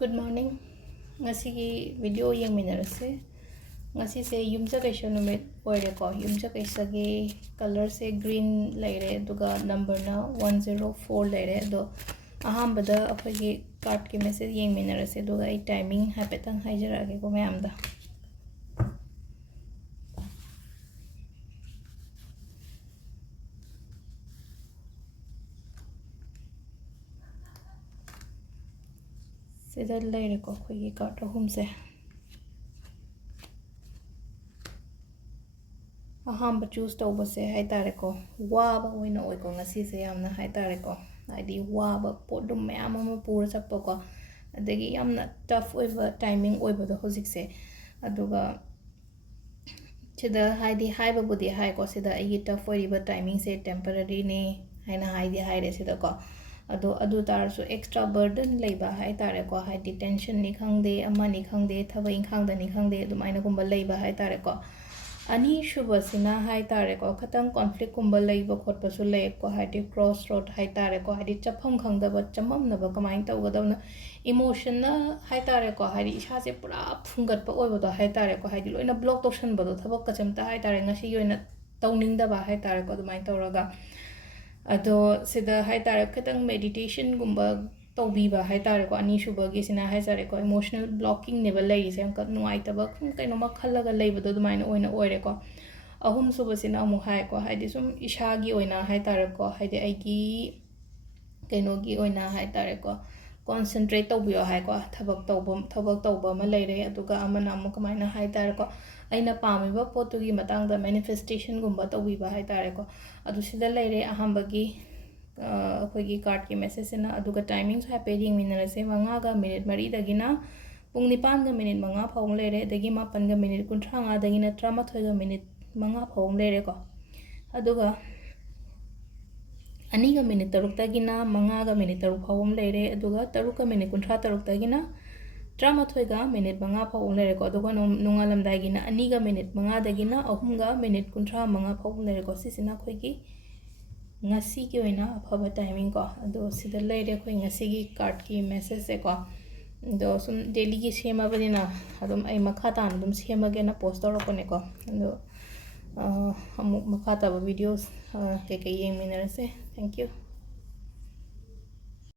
Good morning. Ngasigi video yang minarase. Ngasi se yumja kaisa numit oire ko yumja kaisa gi color se green laire duga number na 104 laire do ahambada aphagi card ki message yang minarase duga I timing hapetang haijara ge ko mayam da sida laire ko khoi card ahum se ahamba choose tauba se haitare ko waba oina oi ko ngasi se yamna haitare ko aidi waba podum mayam ama pura chappa ko adagi yamna tough oiba timing oiba do hojik se aduga sida haidi haiba budi hai ko sida agi tough oiba timing se temporary ne haina haidi haire sida ko adu tarsu extra burden leiba haitare ko haidi tension ni khangde ama ni khangde thaba inkhangda ni khangde adumaina gumba leiba haitare ko ani shubasina haitare ko khatang conflict kumba leiba khotpa su lei ko haidi crossroad haitare ko haidi chapham khangdaba chamamnaba kamain tawgadawna emotion na haitare ko haidi isa se pura phungatpa oibodo haitare ko haidi loina block tawsanbado thabak kachamta haitare ngasi yoina tawningdaba haitare ko adumain tawraga ado sida haitare khatang meditation gumba tawbiba haitare ko ani shubagi sina haitare ko emotional blocking neba leise amka nuaitaba kaino ma khallaga leibado adumaina oina oire ko ahum subasina amu hai ko haidi sum ishagi oina haitare ko haidi aigi kaino gi oina haitare ko concentrate tawbiyo hai ko thabak tawba ma leire aduga amana amu kamaina haitare ko aina pamiba potugi matangda manifestation gumba tawbiba haitare ko adu sida leire ahambagi अखोगी card की message ना अदुगा timing हाइपे रिंग मिनरसे मंगागा minute मरी दगिना पुंग निपानगा मिनिट मंगा फाउंग लेरे दगी मापनगा मिनिट कुंथ्रांगा दगिना 13गा मिनिट मंगा फाउंग लेरे को अदुगा अनीगा मिनिट तरुक दगिना मंगागा मिनिट तरुक फाउंग लेरे अदुगा तरुका मिनिट कुंथ्रा तरुक दगिना 13गा मिनिट मंगा फाउंग लेरे को अदुगा नुंगालम दागिना अनीगा मिनिट मंगा दगिना अहुमगा मिनिट कुंथ्रा मंगा फाउंग लेरे को सिसिना खोगी ngasi ki oina afaba timing ko ado sida leire khoi ngasi gi card ki message se ko do sum daily gi sema badina adum ai makha tan dum sema ge na post tor ko ne ko ado amu makha ta videos ke yeng minare se thank you